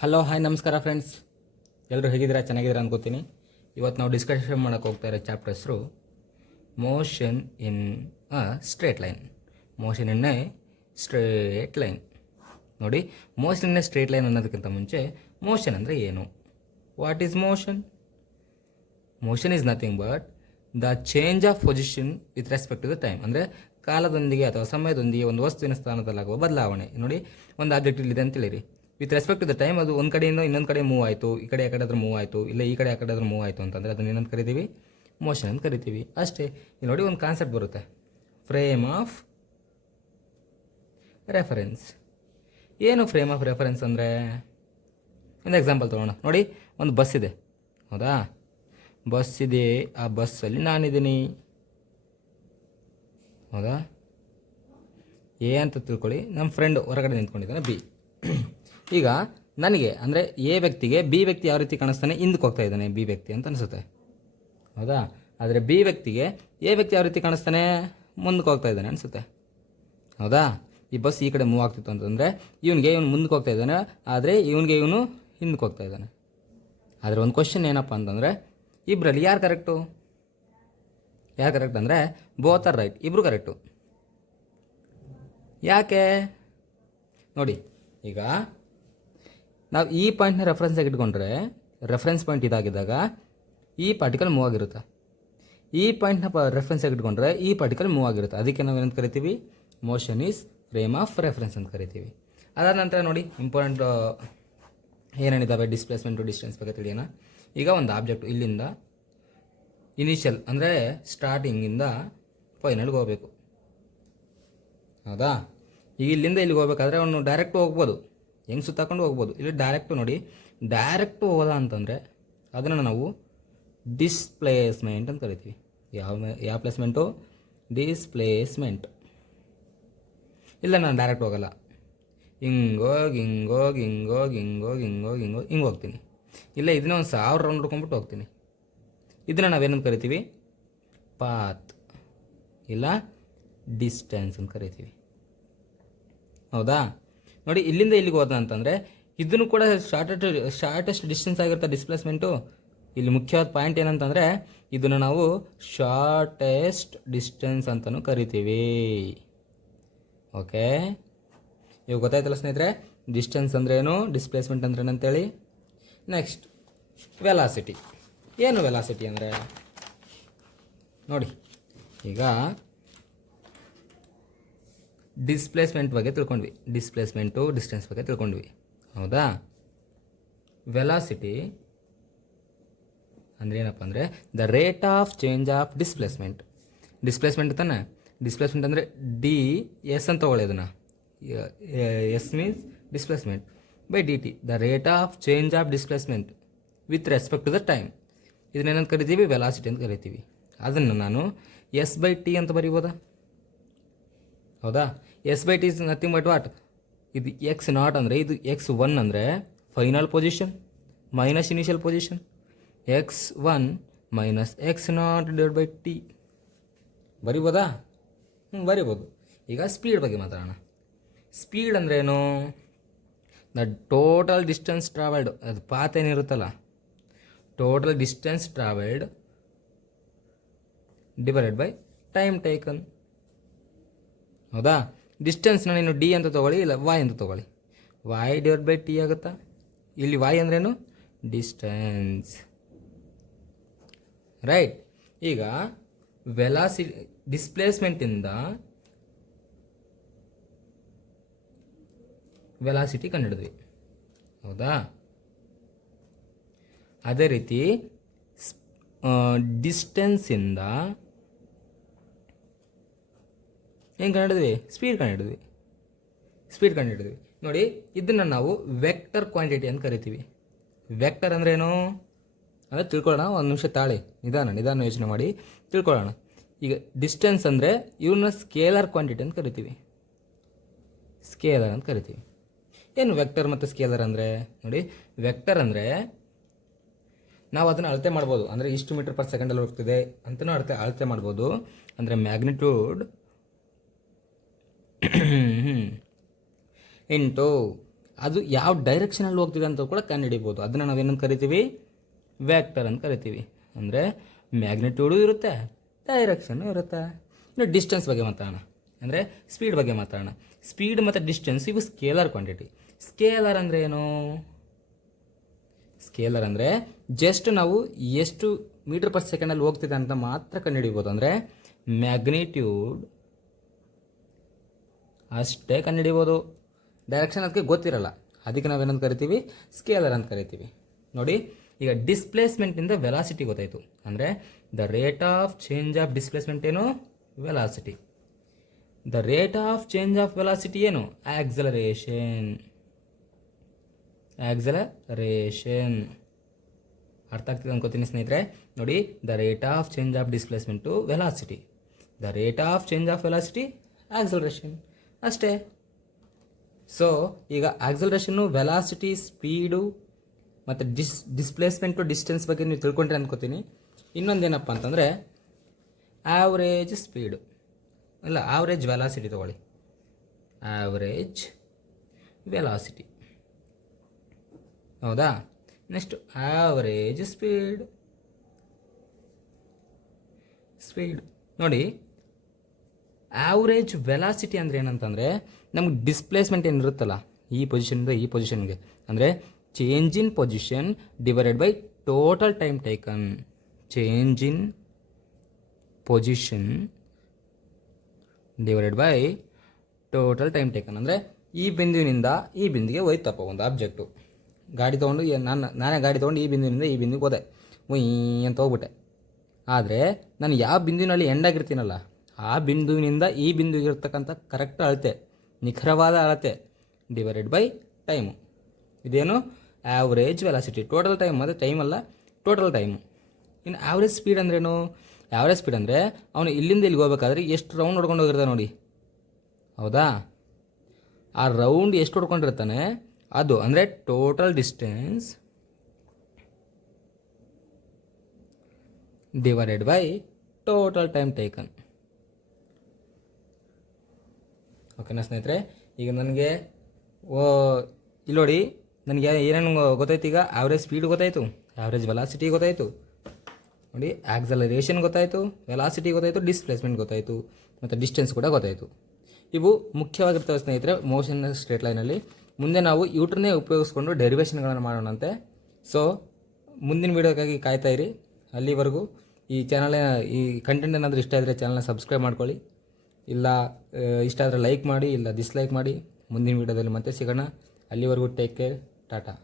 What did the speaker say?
Hello hi ನಮಸ್ಕಾರ friends, ಎಲ್ಲರೂ ಹೇಗಿದ್ದೀರಾ? ಚೆನ್ನಾಗಿದ್ದೀರಾ ಅನ್ಕೋತೀನಿ. ಇವತ್ತು ನಾವು ಡಿಸ್ಕಷನ್ ಮಾಡೋಕ್ಕೆ ಹೋಗ್ತಾ ಇರೋ ಚಾಪ್ಟರ್ ಹೆಸರು motion in a straight line. Motion in a straight line. ನೋಡಿ, motion in a straight line ಅನ್ನೋದಕ್ಕಿಂತ ಮುಂಚೆ ಮೋಷನ್ ಅಂದರೆ ಏನು? What is motion? Motion is nothing but the change of position with respect to the time. ಅಂದರೆ ಕಾಲದೊಂದಿಗೆ ಅಥವಾ ಸಮಯದೊಂದಿಗೆ ಒಂದು ವಸ್ತುವಿನ ಸ್ಥಾನದಲ್ಲಾಗುವ ಬದಲಾವಣೆ. ನೋಡಿ, ಒಂದು ಆಬ್ಜೆಕ್ಟ್ ಇಲ್ಲಿದೆ ಅಂತೇಳಿರಿ, with respect to the time ಅದು ಒಂದು ಕಡೆಯಿಂದ ಇನ್ನೊಂದು ಕಡೆ ಮೂವ್ ಆಯಿತು, ಈ ಕಡೆ ಆ ಕಡೆ ಆದರೂ ಮೂವ್ ಆಯಿತು, ಇಲ್ಲ ಈ ಕಡೆ ಆ ಕಡೆ ಆದರೂ ಮೂವ್ ಆಯಿತು ಅಂತಂದರೆ ಅದನ್ನು ಏನಂತ ಕರಿತೀವಿ? ಮೋಷನ್ ಅಂತ ಕರಿತೀವಿ. ಅಷ್ಟೇ. ಇಲ್ಲಿ ನೋಡಿ, ಒಂದು ಕಾನ್ಸೆಪ್ಟ್ ಬರುತ್ತೆ, ಫ್ರೇಮ್ ಆಫ್ ರೆಫರೆನ್ಸ್. ಏನು ಫ್ರೇಮ್ ಆಫ್ ರೆಫರೆನ್ಸ್ ಅಂದರೆ? ಒಂದು ಎಕ್ಸಾಂಪಲ್ ತೊಗೊಳ್ಳೋಣ. ನೋಡಿ, ಒಂದು ಬಸ್ ಇದೆ, ಹೌದಾ? ಬಸ್ ಇದೆ, ಆ ಬಸ್ಸಲ್ಲಿ ನಾನಿದ್ದೀನಿ, ಹೌದಾ? ಎ ಅಂತ ತಿಳ್ಕೊಳ್ಳಿ, ನಮ್ಮ ಫ್ರೆಂಡ್ ಹೊರಗಡೆ ನಿಂತ್ಕೊಂಡಿದ್ದಾನೆ ಬಿ. ಈಗ ನನಗೆ ಅಂದರೆ ಎ ವ್ಯಕ್ತಿಗೆ ಬಿ ವ್ಯಕ್ತಿ ಯಾವ ರೀತಿ ಕಾಣಿಸ್ತಾನೆ? ಹಿಂದಕ್ಕೆ ಹೋಗ್ತಾ ಇದ್ದಾನೆ ಬಿ ವ್ಯಕ್ತಿ ಅಂತ ಅನಿಸುತ್ತೆ, ಹೌದಾ? ಆದರೆ ಬಿ ವ್ಯಕ್ತಿಗೆ ಎ ವ್ಯಕ್ತಿ ಯಾವ ರೀತಿ ಕಾಣಿಸ್ತಾನೆ? ಮುಂದಕ್ಕೆ ಹೋಗ್ತಾ ಇದ್ದಾನೆ ಅನಿಸುತ್ತೆ, ಹೌದಾ? ಈ ಬಸ್ ಈ ಕಡೆ ಮೂವ್ ಆಗ್ತಿತ್ತು ಅಂತಂದರೆ ಇವನು ಮುಂದಕ್ಕೆ ಹೋಗ್ತಾ ಇದ್ದಾನೆ, ಆದರೆ ಇವನು ಹಿಂದಕ್ಕೆ ಹೋಗ್ತಾ ಇದ್ದಾನೆ. ಆದರೆ ಒಂದು ಕ್ವಶನ್ ಏನಪ್ಪ ಅಂತಂದರೆ, ಇಬ್ಬರಲ್ಲಿ ಯಾರು ಕರೆಕ್ಟು? ಯಾರು ಕರೆಕ್ಟ್ ಅಂದರೆ ಬೋತ್ ಆರ್ ರೈಟ್, ಇಬ್ಬರು ಕರೆಕ್ಟು. ಯಾಕೆ? ನೋಡಿ, ಈಗ ನಾವು ಈ ಪಾಯಿಂಟ್ನ ರೆಫರೆನ್ಸಾಗಿ ಇಟ್ಕೊಂಡ್ರೆ, ರೆಫರೆನ್ಸ್ ಪಾಯಿಂಟ್ ಇದಾಗಿದ್ದಾಗ ಈ ಪಾರ್ಟಿಕಲ್ ಮೂವ್ ಆಗಿರುತ್ತೆ. ಈ ಪಾಯಿಂಟ್ನ ರೆಫರೆನ್ಸಾಗಿ ಇಟ್ಕೊಂಡ್ರೆ ಈ ಪಾರ್ಟಿಕಲ್ ಮೂವ್ ಆಗಿರುತ್ತೆ. ಅದಕ್ಕೆ ನಾವು ಏನಂತ ಕರಿತೀವಿ? Motion is frame of reference ಅಂತ ಕರಿತೀವಿ. ಅದಾದ ನಂತರ ನೋಡಿ, ಇಂಪಾರ್ಟೆಂಟ್ ಏನೇನಿದ್ದಾವೆ ಡಿಸ್ಪ್ಲೇಸ್ಮೆಂಟು ಡಿಸ್ಟೆನ್ಸ್ ಬಗ್ಗೆ ತಿಳಿಯೋಣ. ಈಗ ಒಂದು ಆಬ್ಜೆಕ್ಟು ಇಲ್ಲಿಂದ ಇನಿಷಿಯಲ್ ಅಂದರೆ ಸ್ಟಾರ್ಟಿಂಗಿಂದ ಫೈನಲ್ಗೆ ಹೋಗಬೇಕು, ಹೌದಾ? ಈಗ ಇಲ್ಲಿಂದ ಇಲ್ಲಿಗೆ ಹೋಗ್ಬೇಕಾದ್ರೆ ಅವನು ಡೈರೆಕ್ಟು ಹೋಗ್ಬೋದು, ಹೆಂಗೆ ಸುತ್ತಾಕೊಂಡು ಹೋಗ್ಬೋದು. ಇಲ್ಲಿ ಡೈರೆಕ್ಟು ನೋಡಿ, ಡೈರೆಕ್ಟು ಹೋದ ಅಂತಂದರೆ ಅದನ್ನು ನಾವು ಡಿಸ್ಪ್ಲೇಸ್ಮೆಂಟ್ ಅಂತ ಕರಿತೀವಿ. ಯಾವ ಪ್ಲೇಸ್ಮೆಂಟು? ಡಿಸ್ಪ್ಲೇಸ್ಮೆಂಟ್. ಇಲ್ಲ, ನಾನು ಡೈರೆಕ್ಟ್ ಹೋಗಲ್ಲ, ಹಿಂಗೆ ಹೋಗ್ತೀನಿ. ಇಲ್ಲ, ಇದನ್ನ ಒಂದು 1000 ರೌಂಡ್ ಹೊಡ್ಕೊಂಡ್ಬಿಟ್ಟು ಹೋಗ್ತೀನಿ. ಇದನ್ನು ನಾವೇನಂತ ಕರಿತೀವಿ? ಪಾತ್, ಇಲ್ಲ ಡಿಸ್ಟೆನ್ಸ್ ಅಂತ ಕರಿತೀವಿ, ಹೌದಾ? ನೋಡಿ, ಇಲ್ಲಿಂದ ಇಲ್ಲಿಗೆ ಹೋದ ಅಂತಂದರೆ ಇದನ್ನು ಕೂಡ ಶಾರ್ಟೆಸ್ಟ್ ಡಿಸ್ಟೆನ್ಸ್ ಆಗಿರುತ್ತೆ ಡಿಸ್ಪ್ಲೇಸ್ಮೆಂಟು. ಇಲ್ಲಿ ಮುಖ್ಯವಾದ ಪಾಯಿಂಟ್ ಏನಂತಂದರೆ ಇದನ್ನು ನಾವು ಶಾರ್ಟೆಸ್ಟ್ ಡಿಸ್ಟೆನ್ಸ್ ಅಂತಲೂ ಕರಿತೀವಿ. ಓಕೆ, ಇವಾಗ ಗೊತ್ತಾಯ್ತಲ್ಲ ಸ್ನೇಹಿತರೆ, ಡಿಸ್ಟೆನ್ಸ್ ಅಂದ್ರೇನು, ಡಿಸ್ಪ್ಲೇಸ್ಮೆಂಟ್ ಅಂದ್ರೇನು ಅಂತೇಳಿ. Next, velocity. ಏನು ವೆಲಾಸಿಟಿ ಅಂದರೆ? ನೋಡಿ, ಈಗ ಡಿಸ್ಪ್ಲೇಸ್ಮೆಂಟ್ ಬಗ್ಗೆ ತಿಳ್ಕೊಂಡ್ವಿ, ಡಿಸ್ಪ್ಲೇಸ್ಮೆಂಟು ಡಿಸ್ಟೆನ್ಸ್ ಬಗ್ಗೆ ತಿಳ್ಕೊಂಡ್ವಿ, ಹೌದಾ? ವೆಲಾಸಿಟಿ ಅಂದರೆ ಏನಪ್ಪ ಅಂದರೆ the rate of change of displacement. Displacement ತಾನೆ, ಡಿಸ್ಪ್ಲೇಸ್ಮೆಂಟ್ ಅಂದರೆ ಡಿ ಎಸ್ ಅಂತ ತಗೊಳ್ಳಿ, ಅದನ್ನು S means displacement by D T, the rate of change of displacement with respect to the time. ಇದನ್ನೇನಂತ ಕರಿತೀವಿ? ವೆಲಾಸಿಟಿ ಅಂತ ಕರಿತೀವಿ. ಅದನ್ನು ನಾನು ಎಸ್ ಬೈ ಟಿ ಅಂತ ಬರೀಬೋದಾ? ಹೌದಾ? S by T is nothing but what? ಇದು ಎಕ್ಸ್ ನಾಟ್ ಅಂದರೆ, ಇದು x1 ಅಂದರೆ final position minus initial position, x1 minus x0 divide by T. ಬರಿಬೋದಾ? ಬರಿಬೋದು. ಈಗ ಸ್ಪೀಡ್ ಬಗ್ಗೆ ಮಾತಾಡೋಣ. ಸ್ಪೀಡ್ ಅಂದ್ರೇನು? ದ ಟೋಟಲ್ ಡಿಸ್ಟೆನ್ಸ್ ಟ್ರಾವೆಲ್ಡ್, ಅದು ಪಾತ್ ಏನಿರುತ್ತಲ್ಲ, total distance travelled divided by time taken, ಹೌದಾ? ಡಿಸ್ಟೆನ್ಸ್ನ ನೀನು ಡಿ ಅಂತ ತೊಗೊಳ್ಳಿ, ಇಲ್ಲ ವಾಯ್ ಅಂತ ತೊಗೊಳ್ಳಿ, ವಾಯ್ ಡಿವೈಡ್ ಬೈ ಟಿ ಆಗುತ್ತಾ? ಇಲ್ಲಿ ವಾಯ್ ಅಂದ್ರೇನು? Distance, right? ಈಗ ಡಿಸ್ಪ್ಲೇಸ್ಮೆಂಟಿಂದ ವೆಲಾಸಿಟಿ ಕಂಡುಹಿಡಿದ್ವಿ, ಹೌದಾ? ಅದೇ ರೀತಿ ಡಿಸ್ಟೆನ್ಸಿಂದ ಏನು ಕಂಡುಹಿಡಿದ್ವಿ? ಸ್ಪೀಡ್ ಕಂಡುಹಿಡಿದ್ವಿ. ನೋಡಿ, ಇದನ್ನು ನಾವು ವೆಕ್ಟರ್ ಕ್ವಾಂಟಿಟಿ ಅಂತ ಕರಿತೀವಿ. ವೆಕ್ಟರ್ ಅಂದ್ರೇನು ಅಂದರೆ ತಿಳ್ಕೊಳ್ಳೋಣ, ಒಂದು ನಿಮಿಷ ತಾಳಿ, ನಿಧಾನ ಯೋಚನೆ ಮಾಡಿ ತಿಳ್ಕೊಳ್ಳೋಣ. ಈಗ ಡಿಸ್ಟೆನ್ಸ್ ಅಂದರೆ ಇವನ್ನ ಸ್ಕೇಲರ್ ಕ್ವಾಂಟಿಟಿ ಅಂತ ಕರಿತೀವಿ, ಸ್ಕೇಲರ್ ಅಂತ ಕರಿತೀವಿ. ಏನು ವೆಕ್ಟರ್ ಮತ್ತು ಸ್ಕೇಲರ್ ಅಂದರೆ? ನೋಡಿ, ವೆಕ್ಟರ್ ಅಂದರೆ ನಾವು ಅದನ್ನು ಅಳತೆ ಮಾಡ್ಬೋದು, ಅಂದರೆ ಇಷ್ಟು ಮೀಟರ್ ಪರ್ ಸೆಕೆಂಡಲ್ಲಿ ಹೋಗ್ತಿದೆ ಅಂತಲೂ ಅಳತೆ ಮಾಡ್ಬೋದು. ಅಂದರೆ ಮ್ಯಾಗ್ನಿಟ್ಯೂಡ್ ಇಂಟು ಅದು ಯಾವ ಡೈರೆಕ್ಷನಲ್ಲಿ ಹೋಗ್ತಿದೆ ಅಂತ ಕೂಡ ಕಂಡುಹಿಡಿಬೋದು. ಅದನ್ನು ನಾವೇನಂತ ಕರಿತೀವಿ, ವೆಕ್ಟರ್ ಅಂತ ಕರಿತೀವಿ. ಅಂದರೆ ಮ್ಯಾಗ್ನಿಟ್ಯೂಡು ಇರುತ್ತೆ, ಡೈರೆಕ್ಷನ್ನು ಇರುತ್ತೆ. ಇನ್ನು ಡಿಸ್ಟೆನ್ಸ್ ಬಗ್ಗೆ ಮಾತಾಡೋಣ, ಅಂದರೆ ಸ್ಪೀಡ್ ಬಗ್ಗೆ ಮಾತಾಡೋಣ. ಸ್ಪೀಡ್ ಮತ್ತು ಡಿಸ್ಟೆನ್ಸ್ ಇವು ಸ್ಕೇಲರ್ ಕ್ವಾಂಟಿಟಿ. ಸ್ಕೇಲರ್ ಅಂದರೆ ಏನು? ಸ್ಕೇಲರ್ ಅಂದರೆ ಜಸ್ಟ್ ನಾವು ಎಷ್ಟು ಮೀಟರ್ ಪರ್ ಸೆಕೆಂಡಲ್ಲಿ ಹೋಗ್ತಿದೆ ಅಂತ ಮಾತ್ರ ಕಂಡುಹಿಡಿಬೋದು. ಅಂದರೆ ಮ್ಯಾಗ್ನಿಟ್ಯೂಡ್ ಅಷ್ಟೇ ಕಂಡುಹಿಡಿಬೋದು, ಡೈರೆಕ್ಷನ್ ಅದಕ್ಕೆ ಗೊತ್ತಿರಲ್ಲ. ಅದಕ್ಕೆ ನಾವೇನಂತ ಕರಿತೀವಿ, ಸ್ಕೇಲರ್ ಅಂತ ಕರಿತೀವಿ. ನೋಡಿ, ಈಗ ಡಿಸ್ಪ್ಲೇಸ್ಮೆಂಟಿಂದ ವೆಲಾಸಿಟಿ ಗೊತ್ತಾಯಿತು. ಅಂದರೆ the rate of change of displacement ಏನು? Velocity. The rate of change of velocity ಏನು? ಆಕ್ಸಲರೇಷನ್. ಆಕ್ಸಲರೇಷನ್ ಅರ್ಥ ಆಗ್ತಿದೆ ಅನ್ಕೋತೀನಿ ಸ್ನೇಹಿತರೆ. ನೋಡಿ, the rate of change of displacement velocity, the rate of change of velocity acceleration ಅಷ್ಟೇ. ಸೊ ಈಗ ಆಕ್ಸಲರೇಷನ್ನು, ವೆಲಾಸಿಟಿ, ಸ್ಪೀಡು ಮತ್ತು ಡಿಸ್ಪ್ಲೇಸ್ಮೆಂಟು, ಡಿಸ್ಟೆನ್ಸ್ ಬಗ್ಗೆ ನೀವು ತಿಳ್ಕೊಂಡ್ರೆ ಅನ್ಕೋತೀನಿ. ಇನ್ನೊಂದೇನಪ್ಪ ಅಂತಂದರೆ ಆವ್ರೇಜ್ ಸ್ಪೀಡು, ಇಲ್ಲ ಆವ್ರೇಜ್ ವೆಲಾಸಿಟಿ ತೊಗೊಳ್ಳಿ. ಆವ್ರೇಜ್ ವೆಲಾಸಿಟಿ, ಹೌದಾ? Next average speed. ನೋಡಿ, ಆವ್ರೇಜ್ ವೆಲಾಸಿಟಿ ಅಂದರೆ ಏನಂತಂದರೆ ನಮ್ಗೆ ಡಿಸ್ಪ್ಲೇಸ್ಮೆಂಟ್ ಏನಿರುತ್ತಲ್ಲ ಈ ಪೊಸಿಷನಿಂದ ಈ ಪೊಸಿಷನ್ಗೆ, ಅಂದರೆ change in position divided by total time taken. Change in position divided by total time taken. ಅಂದರೆ ಈ ಬಿಂದುವಿನಿಂದ ಈ ಬಿಂದಿಗೆ ಹೋಯ್ತಪ್ಪ ಒಂದು ಆಬ್ಜೆಕ್ಟು. ಗಾಡಿ ತೊಗೊಂಡು ನಾನೇ ಗಾಡಿ ತೊಗೊಂಡು ಈ ಬಿಂದುವಿನಿಂದ ಈ ಬಿಂದಿಗೆ ಹೋದೆ, ಅಂತ ಹೋಗ್ಬಿಟ್ಟೆ. ಆದರೆ ನಾನು ಯಾವ ಬಿಂದುವಿನಲ್ಲಿ ಎಂಡಾಗಿರ್ತೀನಲ್ಲ ಆ ಬಿಂದುವಿನಿಂದ ಈ ಬಿಂದುವಿಗೆ ಇರ್ತಕ್ಕಂಥ ಕರೆಕ್ಟ್ ಅಳತೆ, ನಿಖರವಾದ ಅಳತೆ ಡಿವೈಡೆಡ್ ಬೈ ಟೈಮು. ಇದೇನು? Average velocity. ಟೋಟಲ್ ಟೈಮ್, ಮತ್ತು ಟೈಮ್ ಅಲ್ಲ, ಟೋಟಲ್ ಟೈಮು. ಇನ್ನು ಆವ್ರೇಜ್ ಸ್ಪೀಡ್ ಅಂದ್ರೇನು? ಆವ್ರೇಜ್ ಸ್ಪೀಡ್ ಅಂದರೆ ಅವನು ಇಲ್ಲಿಂದ ಇಲ್ಲಿಗೆ ಹೋಗ್ಬೇಕಾದ್ರೆ ಎಷ್ಟು ರೌಂಡ್ ಹೊಡ್ಕೊಂಡು ಹೋಗಿರ್ತಾನೆ ನೋಡಿ, ಹೌದಾ? ಆ ರೌಂಡ್ ಎಷ್ಟು ಹೊಡ್ಕೊಂಡಿರ್ತಾನೆ ಅದು, ಅಂದರೆ total distance divided by total time taken. ಓಕೆನಾ ಸ್ನೇಹಿತರೆ? ಈಗ ನನಗೆ ಇಲ್ಲಿ ನೋಡಿ, ನನಗೆ ಏನೇನು ಗೊತ್ತಾಯ್ತು. ಈಗ ಆವ್ರೇಜ್ ಸ್ಪೀಡ್ ಗೊತ್ತಾಯಿತು, ಆವ್ರೇಜ್ ವೆಲಾಸಿಟಿ ಗೊತ್ತಾಯಿತು, ನೋಡಿ ಆಕ್ಸಲರೇಷನ್ ಗೊತ್ತಾಯಿತು, ವೆಲಾಸಿಟಿ ಗೊತ್ತಾಯಿತು, ಡಿಸ್ಪ್ಲೇಸ್ಮೆಂಟ್ ಗೊತ್ತಾಯಿತು, ಮತ್ತು ಡಿಸ್ಟೆನ್ಸ್ ಕೂಡ ಗೊತ್ತಾಯಿತು. ಇವು ಮುಖ್ಯವಾಗಿರ್ತವೆ ಸ್ನೇಹಿತರೆ ಮೋಷನ್ ಸ್ಟ್ರೇಟ್ ಲೈನಲ್ಲಿ. ಮುಂದೆ ನಾವು ಇವ್ರನ್ನೇ ಉಪಯೋಗಿಸ್ಕೊಂಡು ಡೆರಿವೇಷನ್ಗಳನ್ನು ಮಾಡೋಣಂತೆ. ಸೊ ಮುಂದಿನ ವೀಡಿಯೋಕ್ಕಾಗಿ ಕಾಯ್ತಾ ಇರಿ. ಅಲ್ಲಿವರೆಗೂ ಈ ಈ ಕಂಟೆಂಟ್ ಏನಾದರೂ ಇಷ್ಟ ಆದರೆ ಚಾನಲ್ನ ಸಬ್ಸ್ಕ್ರೈಬ್ ಮಾಡ್ಕೊಳ್ಳಿ, ಇಲ್ಲ ಇಷ್ಟ ಆದರೆ ಲೈಕ್ ಮಾಡಿ, ಇಲ್ಲ ಡಿಸ್ಲೈಕ್ ಮಾಡಿ. ಮುಂದಿನ ವೀಡಿಯೋದಲ್ಲಿ ಮತ್ತೆ ಸಿಗೋಣ. ಅಲ್ಲಿವರೆಗೂ ಟೇಕ್ ಕೇರ್, ಟಾಟಾ.